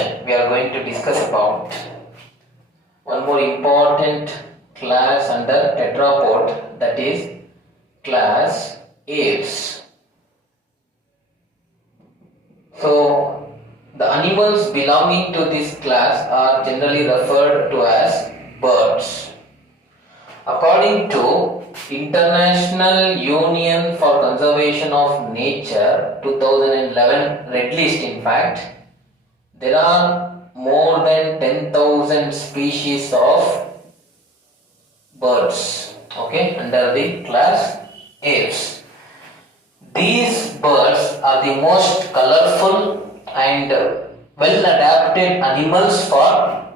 section we are going to discuss about one more important class under tetrapod, that is class aves. So the animals belonging to this class are generally referred to as birds. According to International Union for Conservation of Nature 2011 Red List, in fact, there are more than 10,000 species of birds, okay, under the class aves. These birds are the most colorful and well adapted animals for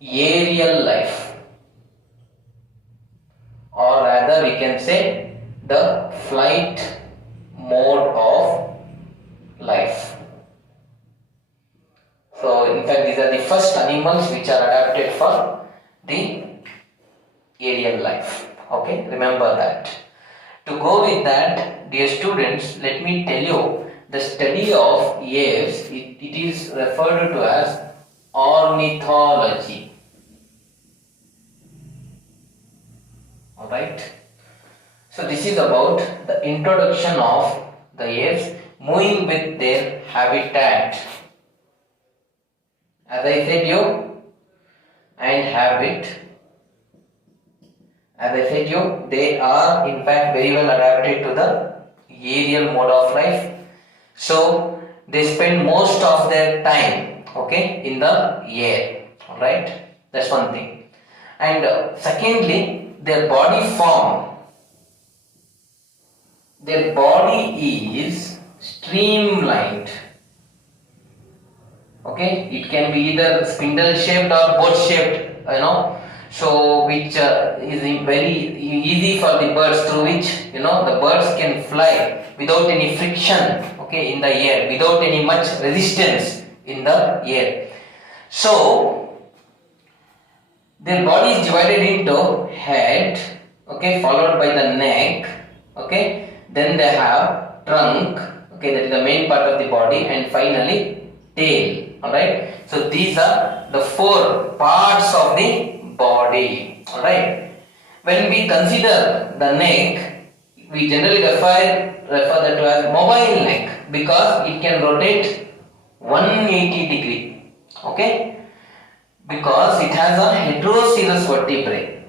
aerial life, or rather we can say the flight mode of life. So in fact these are the first animals which are adapted for the aerial life. Okay, remember that. To go with that, dear students, let me tell you the study of aves, it is referred to as ornithology. Alright. So this is about the introduction of the aves moving with their habitat. As I said you, and habit. As I said you, they are in fact very well adapted to the aerial mode of life. So they spend most of their time, okay, in the air. Alright, that's one thing. And secondly, their body form. Their body is streamlined. Okay, it can be either spindle shaped or boat shaped, so which is very easy for the birds, through which the birds can fly without any friction, okay, in the air, without any much resistance in the air. So their body is divided into head, okay, followed by the neck, okay, then they have trunk, okay, that is the main part of the body, and finally tail. Alright, so these are the four parts of the body. Alright, when we consider the neck, we generally refer that to as mobile neck, because it can rotate 180 degree, okay, because it has a heterocoelous vertebrae,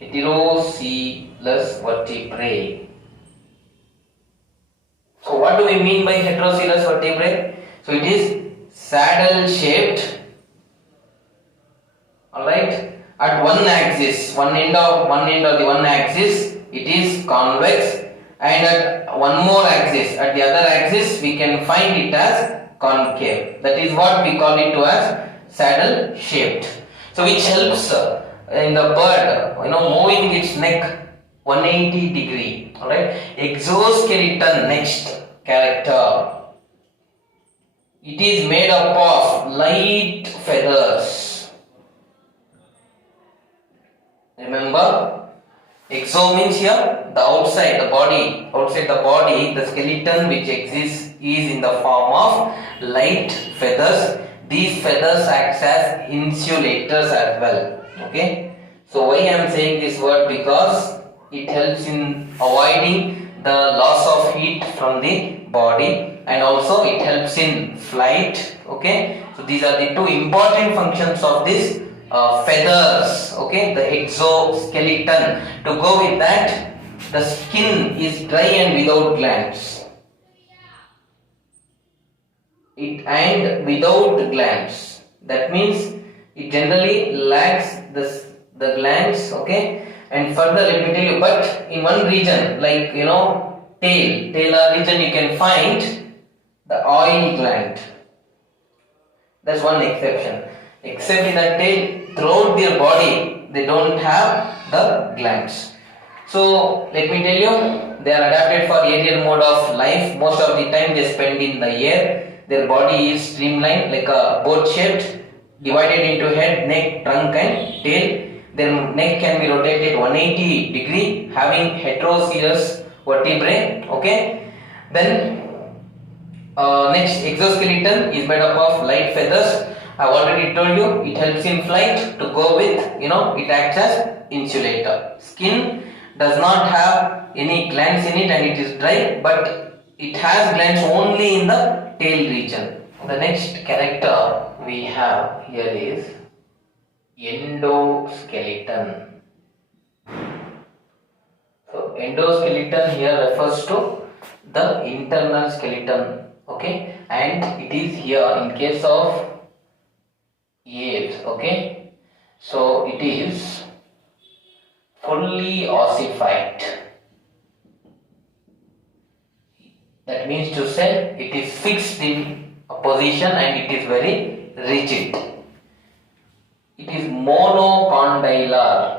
heterocoelous vertebrae. So what do we mean by heterocoelous vertebrae? So it is saddle shaped, alright, at one axis, one end of the one axis it is convex, and at one more axis, at the other axis, we can find it as concave. That is what we call it to as saddle shaped. So which helps in the bird, moving its neck 180 degree. Alright, exoskeleton, next character. It is made up of light feathers. Remember, exo means here the outside, the body. Outside the body, the skeleton which exists is in the form of light feathers. These feathers act as insulators as well. Okay. So why I am saying this word? Because it helps in avoiding the loss of heat from the body, and also it helps in flight. Okay, so these are the two important functions of this feathers, okay, the exoskeleton. To go with that, the skin is dry and without glands. That means it generally lacks the glands, okay. And further, let me tell you, but in one region, like tail region, you can find the oil gland. That's one exception. Except in the tail, throughout their body, they don't have the glands. So let me tell you, they are adapted for aerial mode of life. Most of the time they spend in the air. Their body is streamlined, like a boat shaped, divided into head, neck, trunk and tail. Their neck can be rotated 180 degree, having heterocoelous vertebrae. Okay. Then Next, exoskeleton is made up of light feathers. I've already told you it helps in flight. To go with, it acts as insulator. Skin does not have any glands in it and it is dry, but it has glands only in the tail region. The next character we have here is endoskeleton. So endoskeleton here refers to the internal skeleton, okay, and it is here in case of apes, okay. So it is fully ossified. That means to say it is fixed in a position and it is very rigid. It is monocondylar.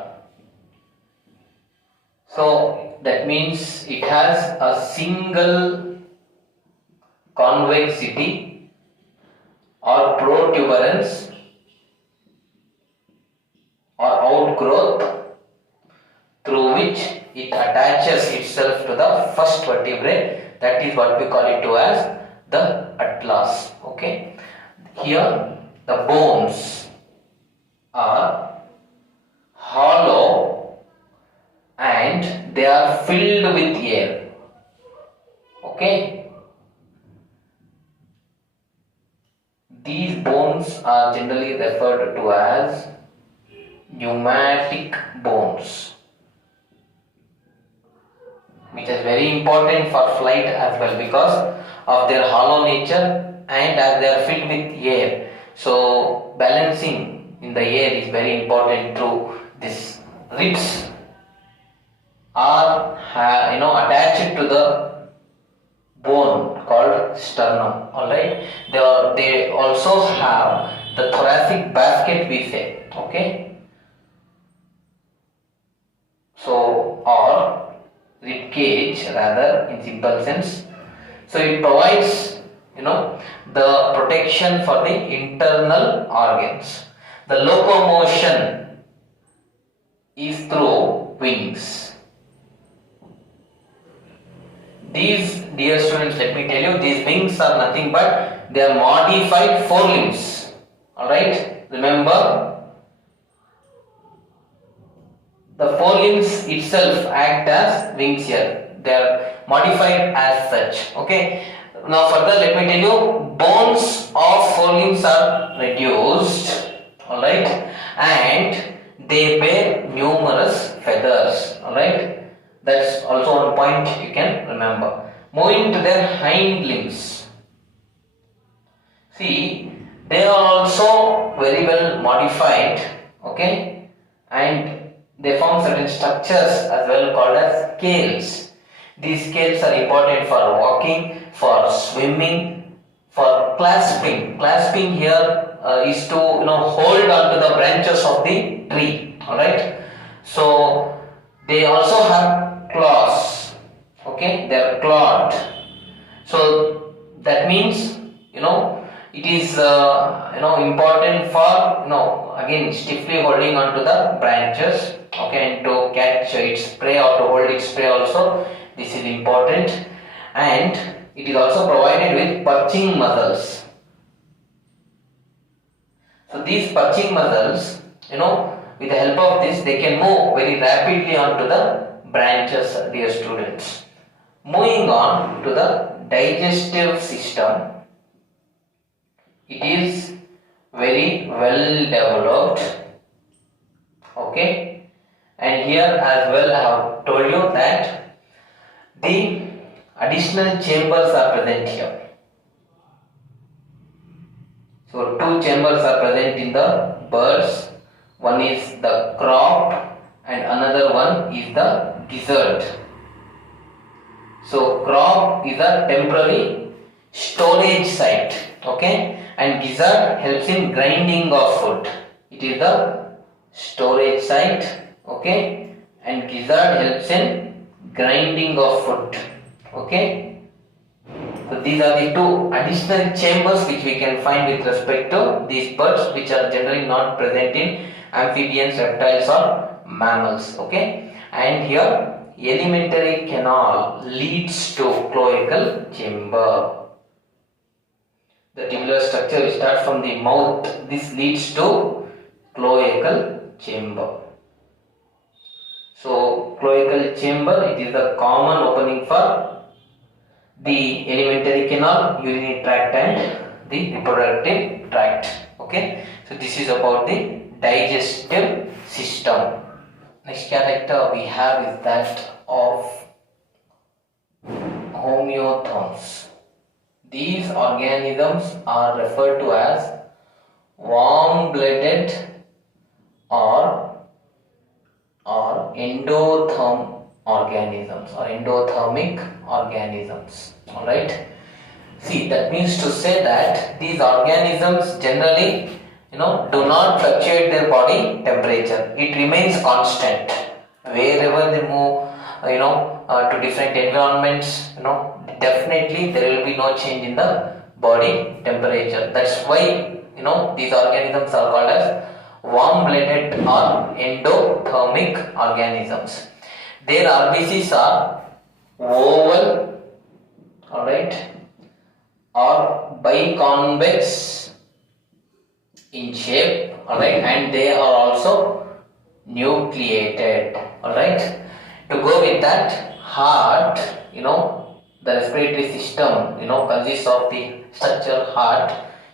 So that means it has a single convexity or protuberance or outgrowth through which it attaches itself to the first vertebrae. That is what we call it to as the atlas. Okay. Here the bones are hollow and they are filled with air. Okay. These bones are generally referred to as pneumatic bones, which is very important for flight as well because of their hollow nature and as they are filled with air. So balancing in the air is very important through this. Ribs are attached to the bone called sternum. Alright, they also have the thoracic basket, we say. Okay, so or rib cage rather in simple sense. So it provides the protection for the internal organs. The locomotion is through wings. These, dear students, let me tell you, these wings are nothing but they are modified forelimbs. Alright, remember, the forelimbs itself act as wings here. They are modified as such. Okay. Now further let me tell you, bones of forelimbs are reduced. Alright, and they bear numerous feathers. Alright. That's also one point you can remember. Moving to their hind limbs. See, they are also very well modified, okay, and they form certain structures as well called as scales. These scales are important for walking, for swimming, for clasping. Clasping here is to hold on to the branches of the tree. Alright. So they also have claws. Okay, they are clawed. So that means it is important for again stiffly holding on to the branches. Okay, and to catch its prey or to hold its prey also. This is important, and it is also provided with perching muscles. So these perching muscles, with the help of this, they can move very rapidly onto the branches, dear students. Moving on to the digestive system, it is very well developed. Okay, and here as well I have told you that the additional chambers are present here. So two chambers are present in the birds. One is the crop and another one is the gizzard. So crop is a temporary storage site, okay, and gizzard helps in grinding of food. It is the storage site, okay, and gizzard helps in grinding of food. Okay, so these are the two additional chambers which we can find with respect to these birds, which are generally not present in amphibians, reptiles or mammals. Okay, and here alimentary canal leads to cloacal chamber. The tubular structure will start from the mouth. This leads to cloacal chamber. So cloacal chamber, it is the common opening for the alimentary canal, urinary tract and the reproductive tract. Okay, so this is about the digestive system. Next character we have is that of Homeothons. These organisms are referred to as warm-blooded or endotherm organisms or endothermic organisms. Alright. See, that means to say that these organisms generally do not fluctuate their body temperature. It remains constant. Wherever they move to different environments, definitely there will be no change in the body temperature. That's why these organisms are called as warm-blooded or endothermic organisms. Their RBCs are oval, alright, or biconvex in shape, alright, and they are also nucleated, alright. To go with that, heart, the respiratory system, consists of the structure heart,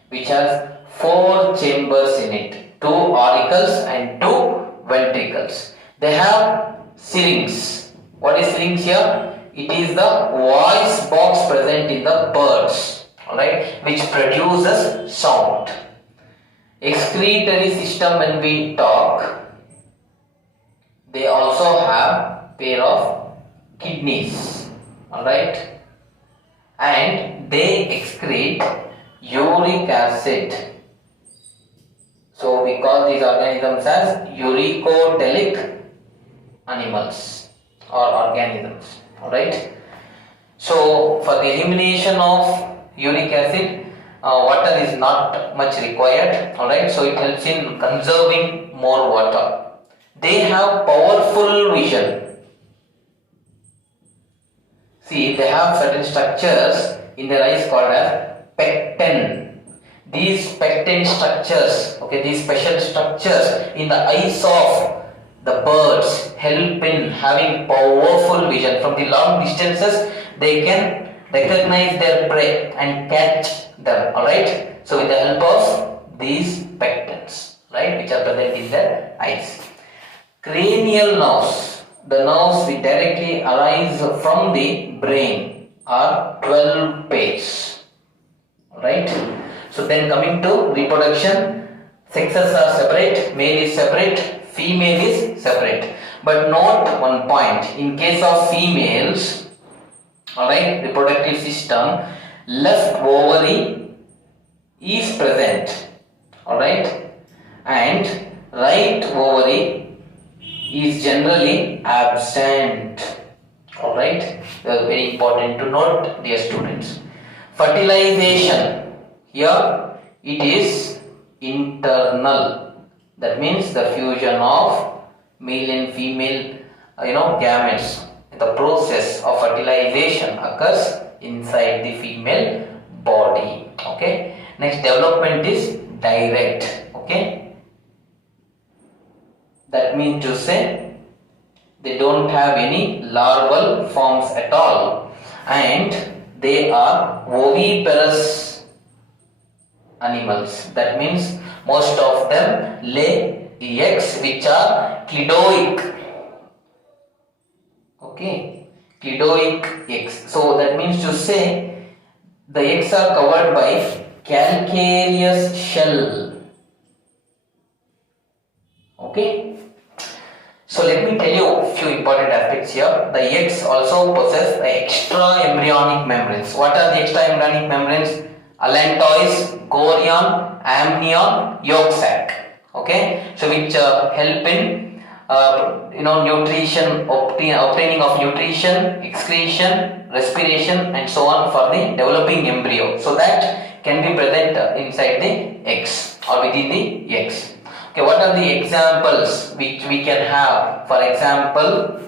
which has 4 chambers in it, 2 auricles and 2 ventricles. They have syrinx. What is syrinx here? It is the voice box present in the birds, alright, which produces sound. Excretory system, when we talk, they also have pair of kidneys, alright, and they excrete uric acid. So we call these organisms as uricotelic animals or organisms, alright. So for the elimination of uric acid, water is not much required, alright, so it helps in conserving more water. They have powerful vision. See, they have certain structures in their eyes called as pecten. These pecten structures, these special structures in the eyes of the birds help in having powerful vision. From the long distances, they can recognize their prey and catch them, alright. So with the help of these pectens, right, which are present in their eyes. Cranial nerves, the nerves which directly arise from the brain, are 12 pairs, right. So then coming to reproduction, sexes are separate, male is separate, female is separate. But note one point, in case of females, alright, reproductive system, left ovary is present, alright, and right ovary is generally absent, alright. Very important to note, dear students. Fertilization, here it is internal. That means the fusion of male and female gametes. The process of fertilization occurs inside the female body. Okay. Next, development is direct. Okay. That means to say they don't have any larval forms at all, and they are oviparous animals. That means most of them lay eggs which are cleidoic. Okay, cleidoic eggs. So that means to say the eggs are covered by calcareous shell. Okay. So let me tell you a few important aspects here. The eggs also possess the extra embryonic membranes. What are the extra embryonic membranes? Allantois, chorion, amnion, yolk sac. Okay, so which help in nutrition, obtaining of nutrition, excretion, respiration, and so on for the developing embryo. So that can be present inside the eggs or within the eggs. Okay, what are the examples which we can have? For example,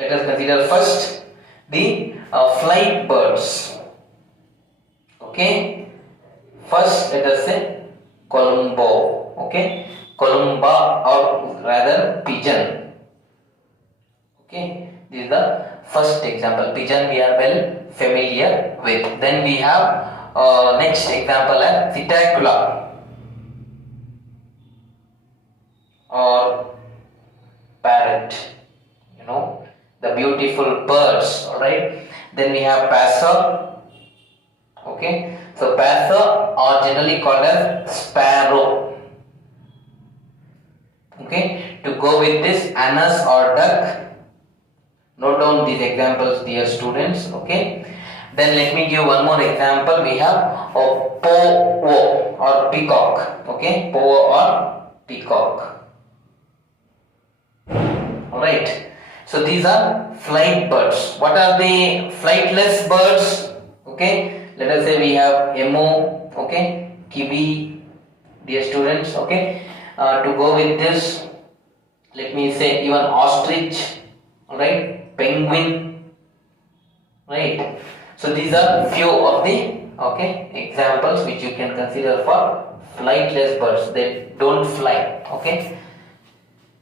let us consider first the flight birds. Okay, First, let us say Columbo. Okay, Columba, or rather pigeon. Okay, this is the first example. Pigeon we are well familiar with. Then we have next example as Psittacula or parrot. You know, the beautiful birds. All right. Then we have passer. Okay, so passer are generally called as sparrow. Okay, to go with this, anas or duck. Note down these examples, dear students. Okay, then let me give one more example. We have povo or peacock. Okay, povo or peacock. Alright, so these are flight birds. What are the flightless birds? Okay, let us say we have emu, okay, kiwi, dear students. Okay, to go with this, let me say even ostrich, alright, penguin, right. So these are few of the examples which you can consider for flightless birds. They don't fly. Okay.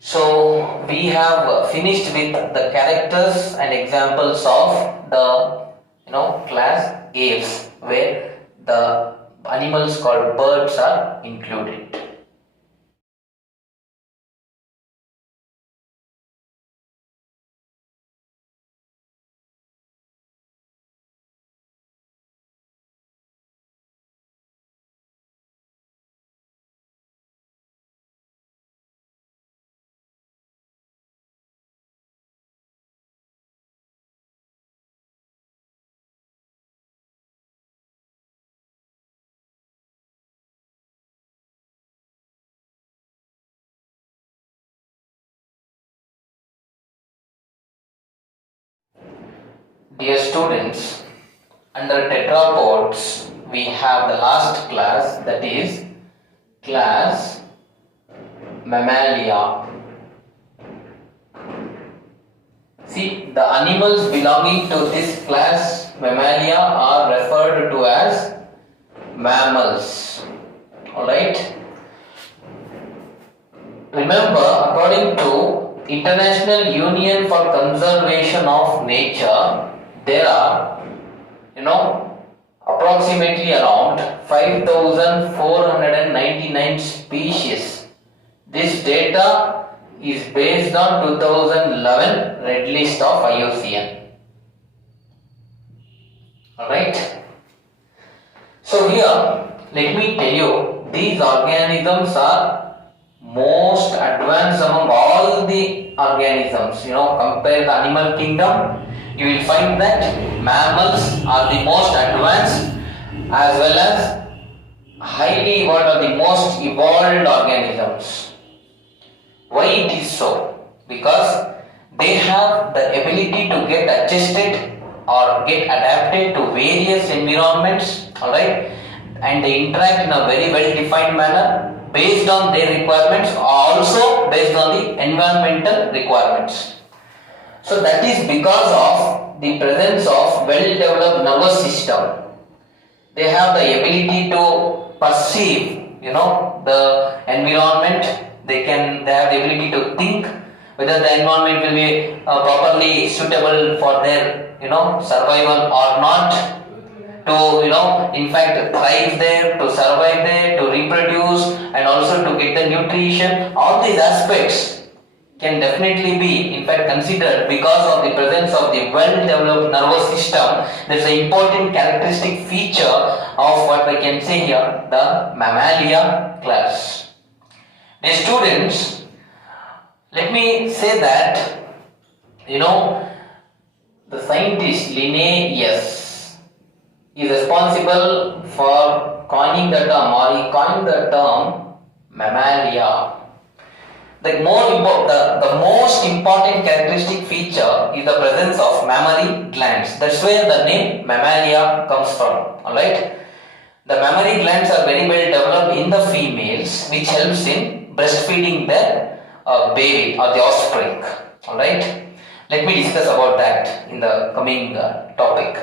So we have finished with the characters and examples of the class aves, where the animals called birds are included. Dear students, under tetrapods we have the last class, that is class Mammalia. See, the animals belonging to this class Mammalia are referred to as mammals. Alright. Remember, according to International Union for Conservation of Nature, there are approximately around 5,499 species. This data is based on 2011 Red List of IUCN. Alright. So here, let me tell you, these organisms are most advanced among all the organisms. Compare the animal kingdom, you will find that mammals are the most advanced as well as highly the most evolved organisms. Why it is so? Because they have the ability to get adjusted or get adapted to various environments, alright, and they interact in a very well defined manner based on their requirements, also based on the environmental requirements. So that is because of the presence of well-developed nervous system. They have the ability to perceive, the environment. They have the ability to think whether the environment will be properly suitable for their, survival or not. To in fact thrive there, to survive there, to reproduce, and also to get the nutrition. All these aspects can definitely be in fact considered because of the presence of the well-developed nervous system. There is an important characteristic feature of what we can say here, the Mammalia class. Dear students, let me say that the scientist Linnaeus is responsible for coining the term, or he coined the term Mammalia. The most important characteristic feature is the presence of mammary glands. That's where the name Mammalia comes from. Alright. The mammary glands are very well developed in the females, which helps in breastfeeding the baby or the offspring. Alright. Let me discuss about that in the coming topic.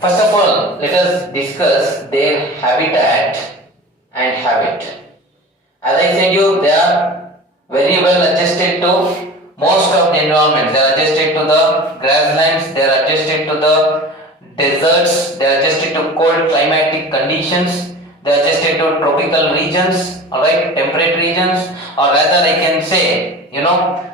First of all, let us discuss their habitat and habit. As I said you, they are very well adjusted to most of the environments. They are adjusted to the grasslands, they are adjusted to the deserts, they are adjusted to cold climatic conditions, they are adjusted to tropical regions, alright, temperate regions, or rather I can say,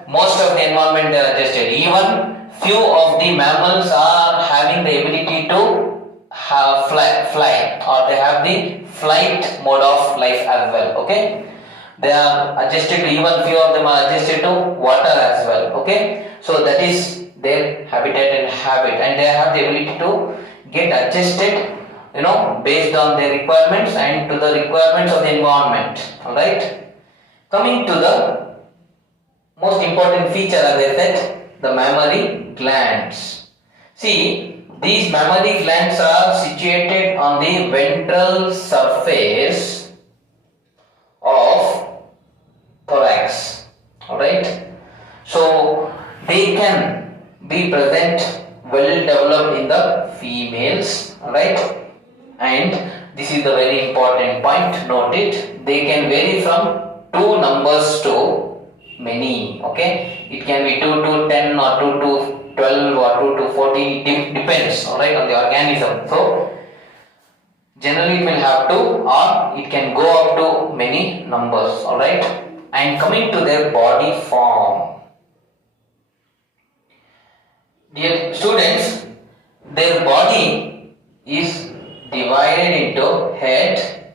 most of the environment they are adjusted. Even few of the mammals are having the ability to fly, or they have the flight mode of life as well, okay. They are adjusted to, even few of them are adjusted to water as well, okay. So that is their habitat and habit, and they have the ability to get adjusted, based on their requirements and to the requirements of the environment, alright. Coming to the most important feature, as I said, the mammary glands. See, these mammary glands are situated on the ventral surface of thorax, alright. So they can be present, well developed in the females, alright. And this is the very important point, note it. They can vary from 2 numbers to many, okay. It can be 2 to 10 or 2 to 12 or 2 to 14, depends, alright, on the organism. So generally it will have 2, or it can go up to many numbers, alright. And coming to their body form, dear students, their body is divided into head,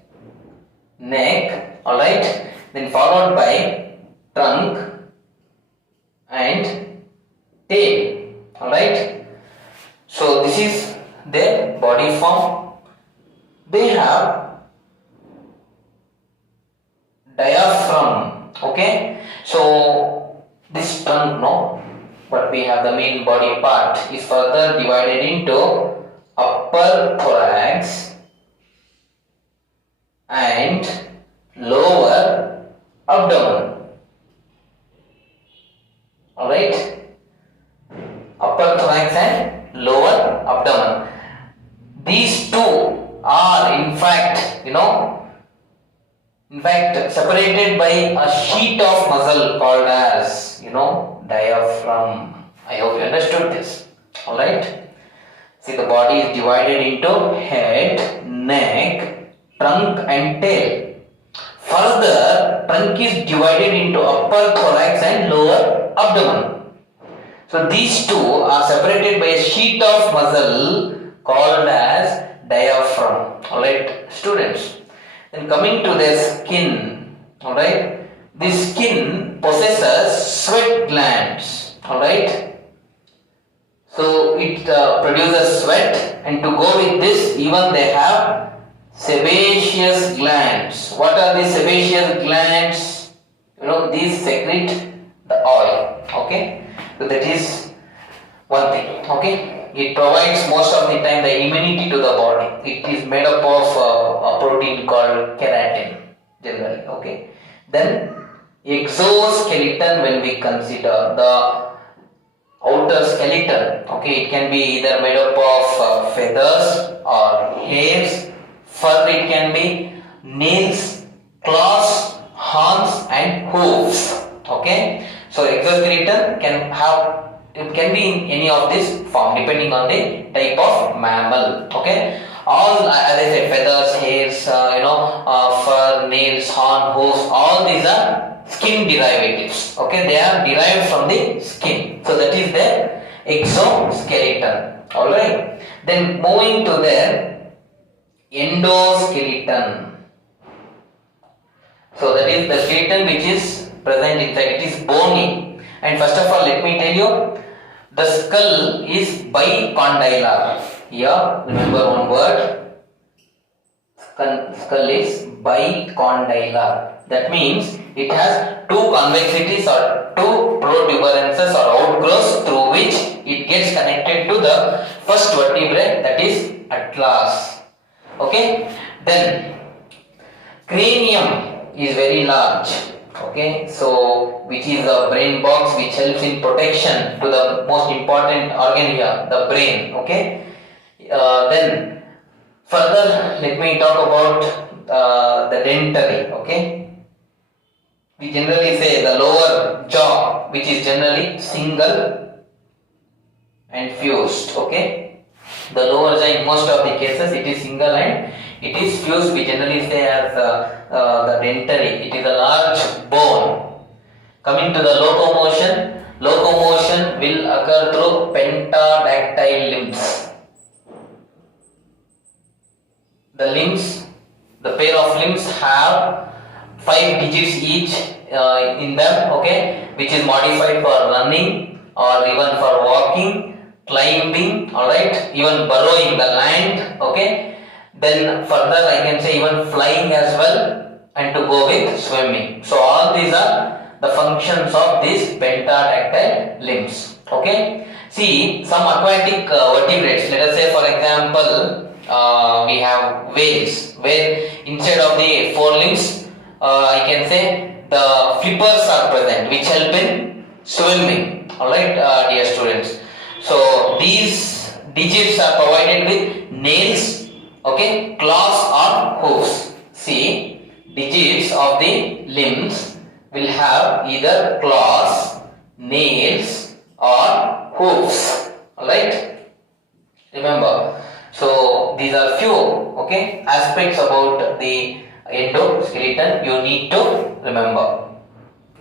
neck, alright, then followed by trunk and tail, alright. So this is their body form. They have diaphragm, okay. So this trunk, but we have the main body part is further divided into upper thorax and lower abdomen, alright. Upper thorax and lower abdomen. These two are in fact separated by a sheet of muscle called as diaphragm. I hope you understood this, alright. See, the body is divided into head, neck, trunk and tail. Further, trunk is divided into upper thorax and lower abdomen. So these two are separated by a sheet of muscle called as diaphragm, alright students. Then coming to their skin, alright, this skin possesses sweat glands, alright. So it produces sweat, and to go with this, even they have sebaceous glands. What are these sebaceous glands? These secrete the oil, okay. So that is one thing, okay. It provides most of the time the immunity to the body. It is made up of a protein called keratin, generally, okay. Then exoskeleton, when we consider the outer skeleton, okay, it can be either made up of feathers or hairs, fur, it can be nails, claws, horns and hooves, okay. So exoskeleton it can be in any of this form depending on the type of mammal, okay. All, as I said, feathers, hairs, fur, nails, horn, hooves, all these are skin derivatives, okay. They are derived from the skin. So that is their exoskeleton, alright. Then moving to their endoskeleton. So that is the skeleton which is present inside. It is bony. And first of all, let me tell you, the skull is bicondylar. Here, remember one word. Skull is bicondylar. That means it has 2 convexities or 2 protuberances or outgrowths through which it gets connected to the first vertebrae, that is atlas. Okay. Then cranium is very large. Okay, so which is the brain box which helps in protection to the most important organ here, the brain. Okay, Then further, let me talk about the dentary. Okay, we generally say the lower jaw, which is generally single and fused. Okay, the lower jaw in most of the cases it is single and it is fused. We generally say as the dentary. It is a large bone. Coming to the locomotion, locomotion will occur through pentadactyl limbs. The limbs, the pair of limbs have 5 digits each in them, okay, which is modified for running or even for walking, climbing, alright, even burrowing the land, okay. Then further I can say even flying as well, and to go with swimming. So all these are the functions of these pentadactyl limbs, okay. See, some aquatic vertebrates, let us say for example, we have whales, where instead of the 4 limbs, I can say the flippers are present, which help in swimming, alright, dear students. So these digits are provided with nails, okay, claws or hooves. See, digits of the limbs will have either claws, nails or hooves, alright. Remember, so these are few, okay, aspects about the endoskeleton you need to remember.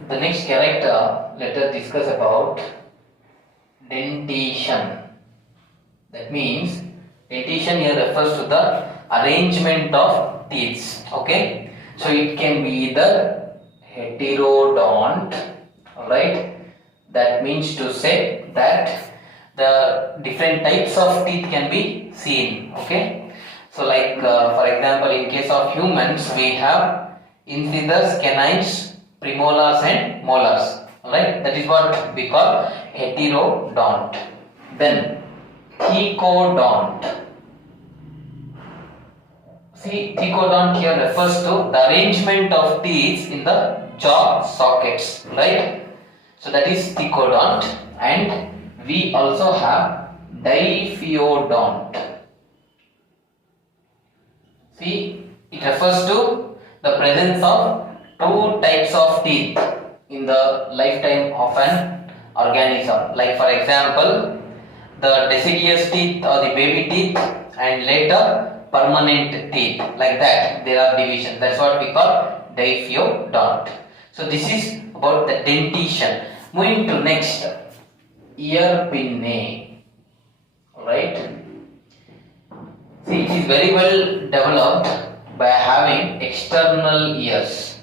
The next character, let us discuss about dentation. That means dentation here refers to the arrangement of teeth, okay. So it can be either heterodont, alright, that means to say that the different types of teeth can be seen, okay. So like for example, in case of humans we have incisors, canines, premolars and molars, alright, that is what we call heterodont. Then thecodont. See, thecodont here refers to the arrangement of teeth in the jaw sockets, right? So that is thecodont. And we also have diphyodont. See, it refers to the presence of 2 types of teeth in the lifetime of an organism. Like for example, the deciduous teeth or the baby teeth, and later permanent teeth, like that there are divisions. That's what we call diphyodont. So this is about the dentition. Moving to next, ear pinnae, right? See, it is very well developed by having external ears.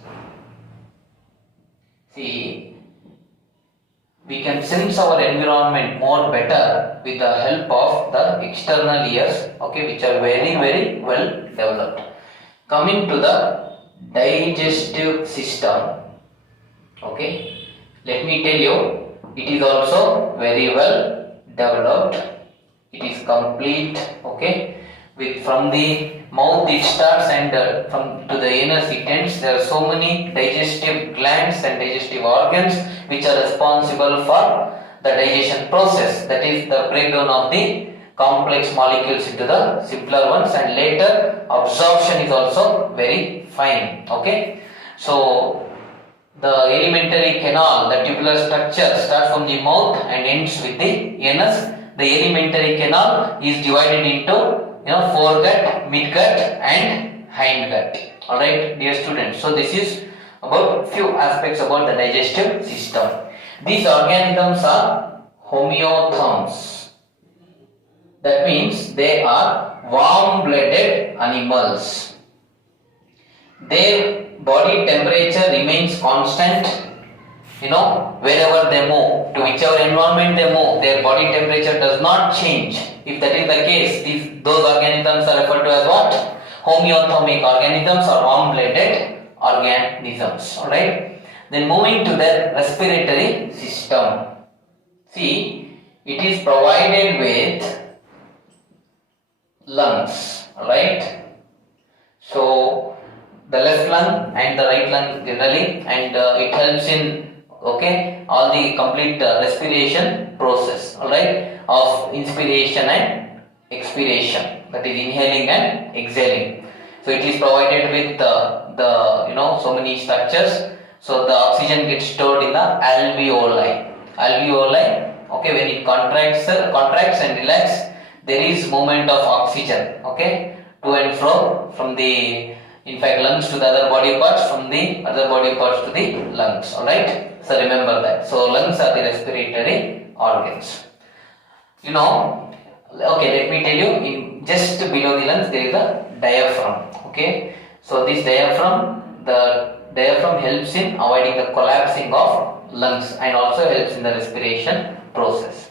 See, we can sense our environment more better with the help of the external ears, okay, which are very well developed. Coming to the digestive system, okay, let me tell you, it is also very well developed. It is complete, okay. With from the mouth it starts and from to the anus it ends. There are so many digestive glands and digestive organs which are responsible for the digestion process. That is the breakdown of the complex molecules into the simpler ones, and later absorption is also very fine, okay. So the alimentary canal, the tubular structure starts from the mouth and ends with the anus. The alimentary canal is divided into foregut, midgut and hindgut. Alright, dear students. So this is about few aspects about the digestive system. These organisms are homeothons. That means they are warm-blooded animals. Their body temperature remains constant, wherever they move, to whichever environment they move, their body temperature does not change. If that is the case, those organisms are referred to as what? Homeothermic organisms or warm-blooded organisms. Alright. Then moving to the respiratory system. See, it is provided with lungs. Alright. So the left lung and the right lung generally, and it helps in all the complete respiration process, alright, of inspiration and expiration, that is inhaling and exhaling. So it is provided with so many structures. So the oxygen gets stored in the alveoli. Okay, when it contracts and relax, there is movement of oxygen. Okay, to and fro from the lungs to the other body parts, from the other body parts to the lungs. All right. So remember that. So lungs are the respiratory organs. Okay, let me tell you, just below the lungs there is a diaphragm. Okay, so this the diaphragm helps in avoiding the collapsing of lungs and also helps in the respiration process.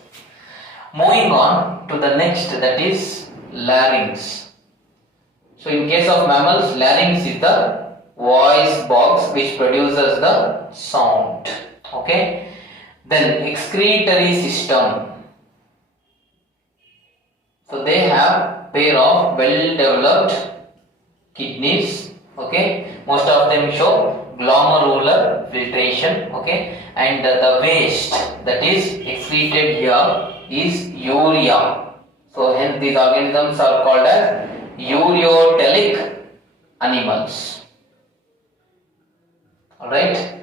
Moving on to the next, that is larynx. So in case of mammals, larynx is the voice box which produces the sound. Okay, then excretory system. So they have pair of well developed kidneys. Okay, most of them show glomerular filtration. Okay, and the waste that is excreted here is urea. So hence these organisms are called as ureotelic animals. Alright.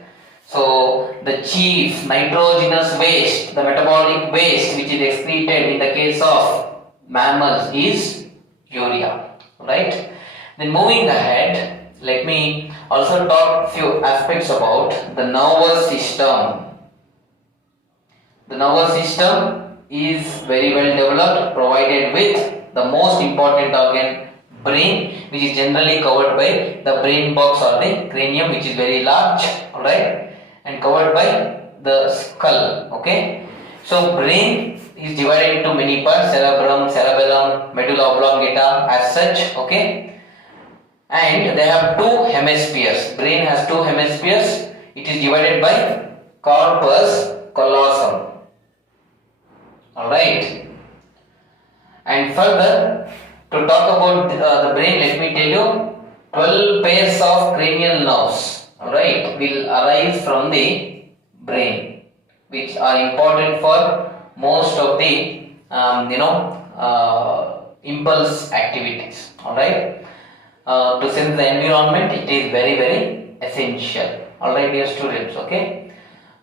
So the chief nitrogenous waste, the metabolic waste which is excreted in the case of mammals is urea. Right. Then moving ahead, let me also talk few aspects about the nervous system. The nervous system is very well developed, provided with the most important organ, brain, which is generally covered by the brain box or the cranium, which is very large, alright, and covered by the skull. Okay, so brain is divided into many parts: cerebrum, cerebellum, medulla oblongata, as such. Okay, and they have two hemispheres. Brain has two hemispheres. It is divided by corpus callosum. Alright, and further to talk about the brain, let me tell you 12 pairs of cranial nerves, alright, will arise from the brain, which are important for most of the impulse activities. Alright, to sense the environment, it is very, very essential. Alright, dear students. Okay,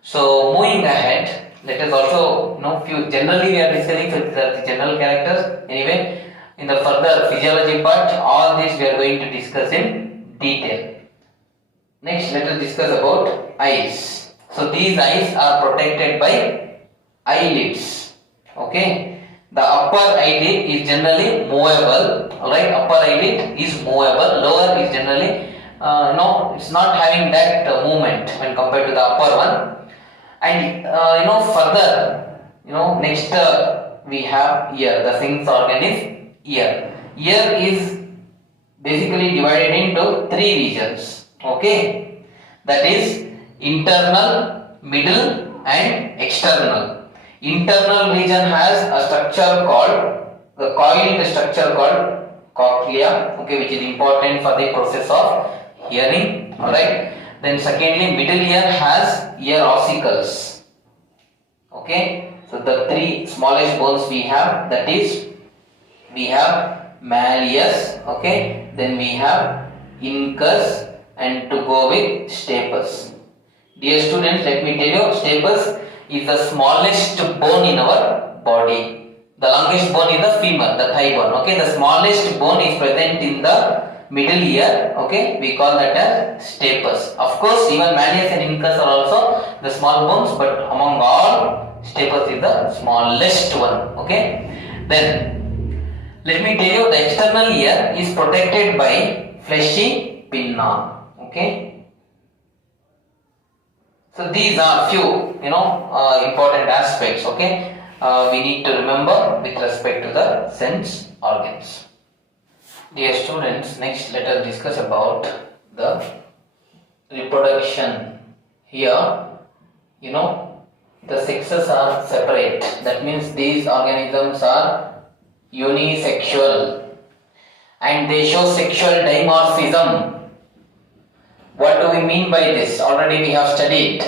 so moving ahead, let us also few. Generally, we are discussing the general characters. Anyway, in the further physiology part, all this we are going to discuss in detail. Next, let us discuss about eyes. So these eyes are protected by eyelids. Okay, the upper eyelid is generally movable. Alright, upper eyelid is movable. Lower is generally it's not having that movement when compared to the upper one. And further, next we have ear. The sense organ is ear. Ear is basically divided into three regions. Okay, that is internal, middle, and external. Internal region has a structure called the coiled structure called cochlea. Okay, which is important for the process of hearing. All right. Then secondly, middle ear has ear ossicles. Okay, so the three smallest bones we have, that is, we have malleus. Okay, then we have incus, and to go with stapes. Dear students, let me tell you, stapes is the smallest bone in our body. The longest bone is the femur, the thigh bone. Okay, the smallest bone is present in the middle ear. Okay, we call that as stapes. Of course, even malleus and incus are also the small bones, but among all, stapes is the smallest one. Okay, then let me tell you, the external ear is protected by fleshy pinna. Okay, so these are few important aspects. Okay, we need to remember with respect to the sense organs. Dear students, next let us discuss about the reproduction. Here, the sexes are separate. That means these organisms are unisexual and they show sexual dimorphism. What do we mean by this? Already we have studied.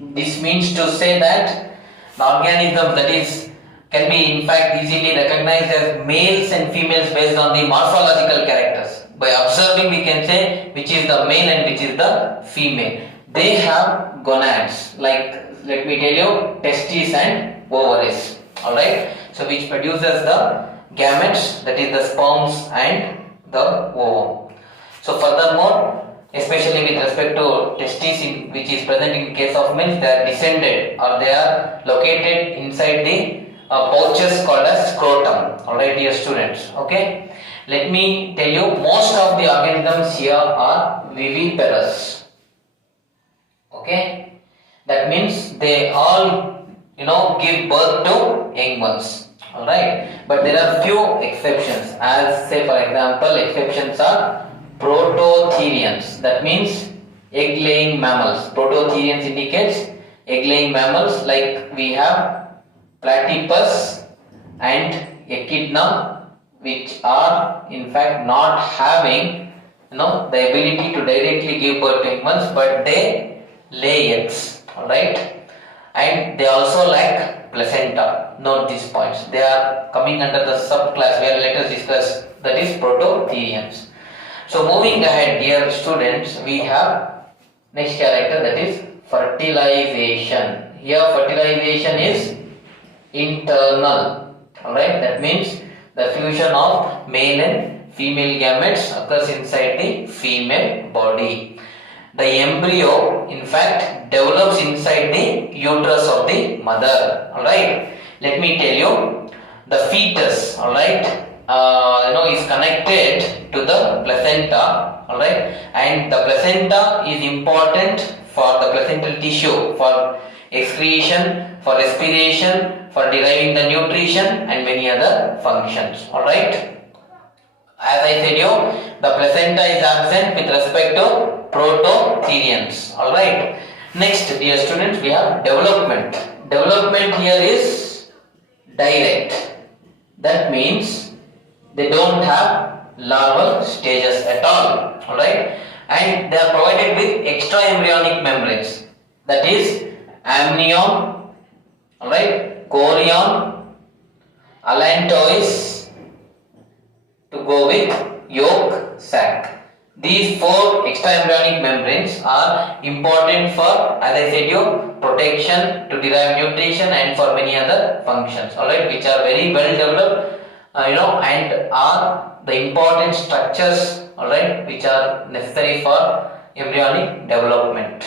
This means to say that the organism, that is can be in fact easily recognized as males and females based on the morphological characters. By observing we can say which is the male and which is the female. They have gonads, like let me tell you, testes and ovaries. Alright, so which produces the gametes, that is the sperms and the ovum. So furthermore, especially with respect to testes, which is present in case of males, they are descended or they are located inside the pouches called as scrotum. Alright, dear students. Okay, let me tell you, most of the organisms here are viviparous. Okay, that means they all give birth to young ones. Alright, but there are few exceptions, as say for example, exceptions are prototherians, that means egg laying mammals. Prototherians indicates egg laying mammals, like we have platypus and echidna, which are in fact not having the ability to directly give birth to young ones, but they lay eggs. Alright, and they also lack placenta. Note these points. They are coming under the subclass where let us discuss, that is prototherians. So moving ahead, dear students, we have next character, that is fertilization. Here fertilization is internal. Alright, that means the fusion of male and female gametes occurs inside the female body. The embryo in fact develops inside the uterus of the mother. Alright, let me tell you, the fetus, alright, is connected to the placenta. Alright, and the placenta is important for the placental tissue, for excretion, for respiration, for deriving the nutrition and many other functions. Alright, as I said you, the placenta is absent with respect to prototherians. Alright, next dear students, we have development. Development here is direct. That means they don't have larval stages at all. Alright, and they are provided with extra embryonic membranes, that is amnion, alright, chorion, allantois, to go with yolk sac. These four extraembryonic membranes are important for, as I said you, protection, to derive nutrition and for many other functions. Alright, which are very well developed, and are the important structures, alright, which are necessary for embryonic development.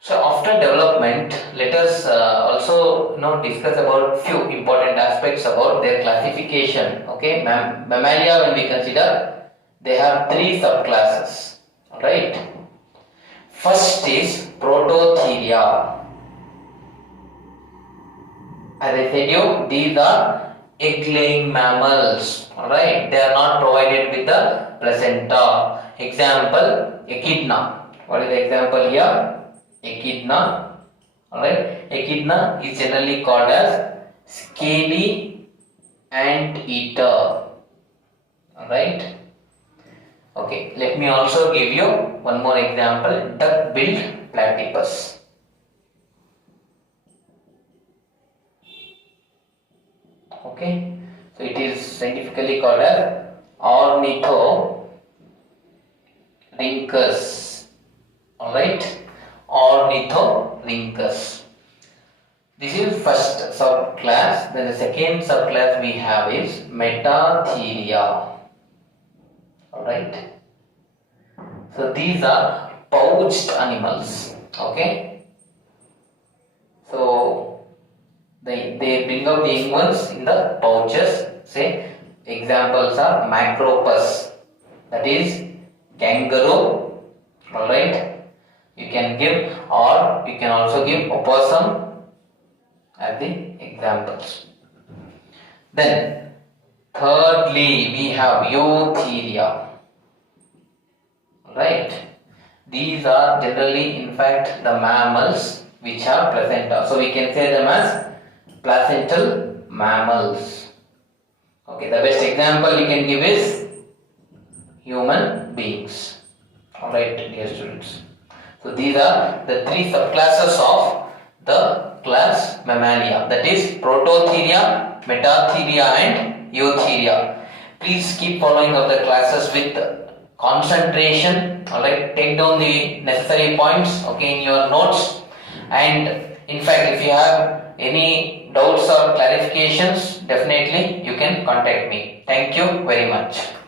So after development, let us also discuss about few important aspects about their classification. Okay, Mammalia, when we consider, they have three subclasses. Alright, first is Prototypia. As I said you, these are egg-laying mammals. Alright, they are not provided with the placenta. Example, echidna. What is the example here? Echidna. Alright, echidna is generally called as scaly anteater. Alright. Okay, let me also give you one more example, duck-billed platypus. Okay, so it is scientifically called as Ornithorhynchus. Alright, Ornithorhynchus. This is first subclass. Then the second subclass we have is Metatheria. Alright, so these are pouched animals. Okay, so they bring out the young ones in the pouches. Say examples are Macropus, that is kangaroo. Alright, you can give, or you can also give opossum as the examples. Then thirdly we have Eutheria. Right, these are generally in fact the mammals which have placenta, so we can say them as placental mammals. Okay, the best example you can give is human beings. Alright, dear students, so these are the three subclasses of the class Mammalia, that is Prototypia, Metatheria and Eutheria. Please keep following up the classes with concentration. Alright, take down the necessary points, okay, in your notes. And in fact, if you have any doubts or clarifications, definitely you can contact me. Thank you very much.